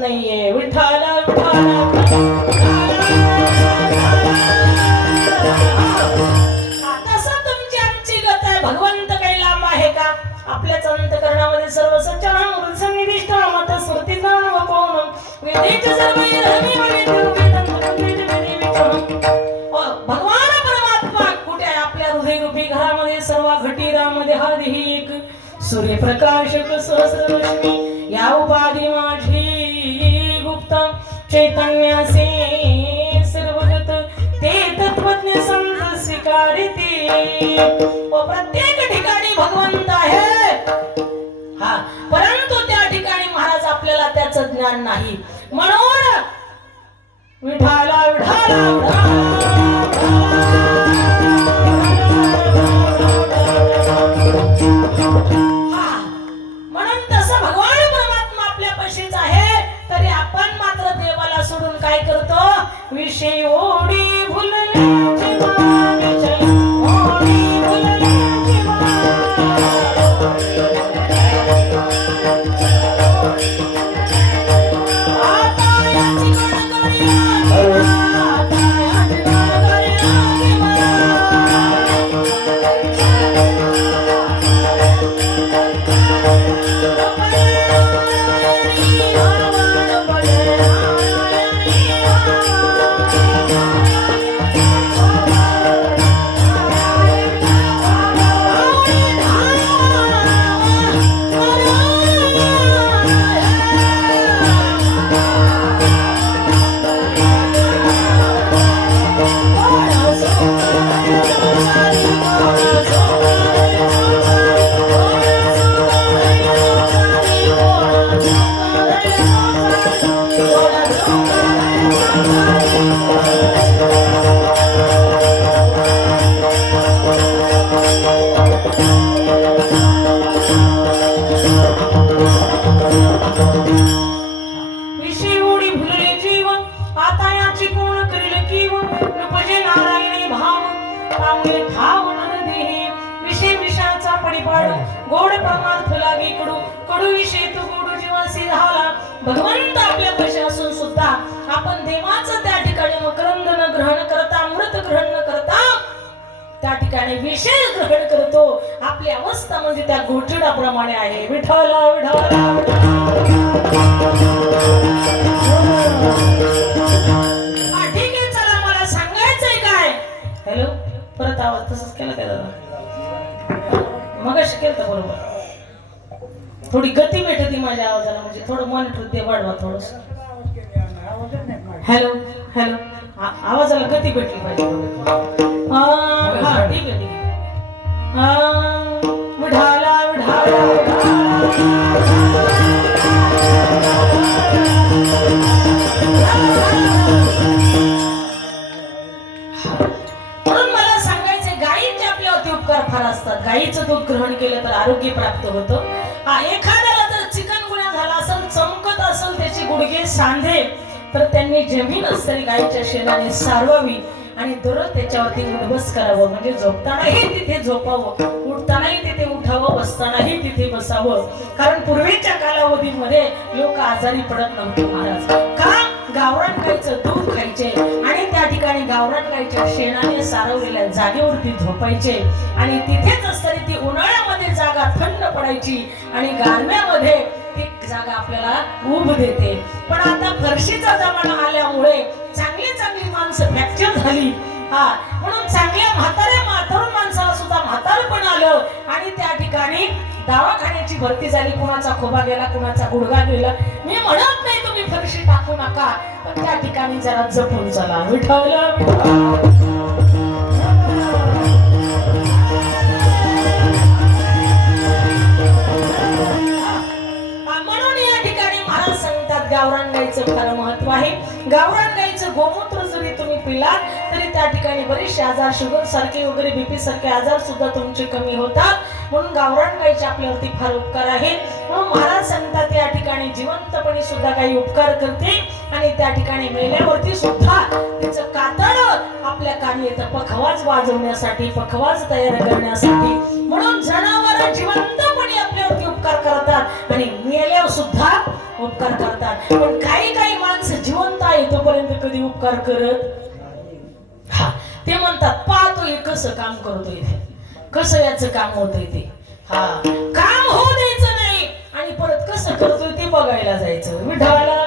नाहीये. विठ्ठल विठ्ठल तसं तुमची आमची गत आहे. भगवंत काही लांब आहे का? आपल्याच अंतकरणामध्ये सर्व सन्निविष्ट मत स्मृती व सर्व भगवान परमात्मा कुठे आहे? आपल्या हृदयरूपी घरामध्ये सर्व घटीरामध्ये हा सूर्यप्रकाशक या उपाधी माझी. चैतन्याचे सर्वगत ते तत्वज्ञ समज स्वीकारिते. व प्रत्येक ठिकाणी भगवंत आहे. हा परंतु त्या ठिकाणी महाराज आपल्याला त्याचं ज्ञान नाही. म्हणून विठाला विठाला विठाला. गोड प्रमाण लागे कडू. कडू विषय तू गोड जीवासी झाला भगवंत आपल्या पैसे असून सुद्धा आपण देवाचं त्या ठिकाणी मकरंद न ग्रहण करता अमृत ग्रहण न करता त्या ठिकाणी विशेष ग्रहण करतो. आपली अवस्था म्हणजे त्या गोठडाप्रमाणे आहे. विठ्ठल विठ्ठल. मग केलं तर बरोबर. थोडी गती भेटते माझ्या आवाजाला म्हणजे थोडं मन ते वाढवा थोडस. हॅलो हॅलो आ- आवाजाला गती भेटली पाहिजे. हा ठीक आहे ठीक आहे. आ, विढाला विढाला. दूध ग्रहण केलं तर आरोग्य प्राप्त होतं. हा एखाद्याला जर चिकन झाला असेल चमकत असेल त्याची गुडघे सांधे तर त्यांनी जमीन असतरी गायीच्या शेणाने सारवावी आणि दररोज त्याच्यावरती उठबस करावं. म्हणजे झोपतानाही तिथे झोपावं उठतानाही तिथे उठावं बसतानाही तिथे बसावं. कारण पूर्वीच्या कालावधीमध्ये लोक आजारी पडत नव्हते महाराज. का? गावरान खायचं दूध खायचे. त्या ठिकाणी गावरान गायच्या शेणाने सारवलेल्या जागेवरती झोपायचे आणि तिथेच असताना ती उन्हाळ्यामध्ये जागा थंड पडायची आणि गारव्यामध्ये ती जागा आपल्याला उभ देते. पण आता फरशीचा जमाना आल्यामुळे चांगली चांगली माणसं फ्रॅक्चर झाली. हा म्हणून चांगल्या म्हाताऱ्या म्हातारून माणसाला सुद्धा म्हातारपण आलं आणि त्या ठिकाणी दवाखान्याची भरती झाली. कुणाचा खोबा गेला कुणाचा गुडघा गेला. मी म्हणत नाही तुम्ही टाकू नका. पण त्या ठिकाणी जरा जपून चला. विठवलं म्हणून या ठिकाणी सांगतात गावरान गाईचं फार महत्त्व आहे. गावरान गाईचं गोमूत्र जरी तुम्ही पिलात त्या ठिकाणी बरेचसे आजार शुगर सारखे वगैरे बीपी सारखे आजार सुद्धा तुमचे कमी होतात. म्हणून गावरान आपल्यावरती फार उपकार आहे. म्हणून महाराज सांगतात या ठिकाणी जिवंतपणे सुद्धा काही उपकार करते आणि त्या ठिकाणी मेल्यावरती सुद्धा तिचं कातड आपल्या कानी येतं. पखवाज वाजवण्यासाठी पखवाज तयार करण्यासाठी. म्हणून जनावर जिवंतपणे आपल्यावरती उपकार करतात आणि मेल्यावर सुद्धा उपकार करतात. पण काही काही माणसं जिवंत येतोपर्यंत कधी उपकार करत म्हणतात पाहतो हे कसं काम करतोय ते कसं याचं काम होतंय ते हा. काम होऊ द्यायचं नाही. आणि परत कसं करतोय ते बघायला जायचं. विठाला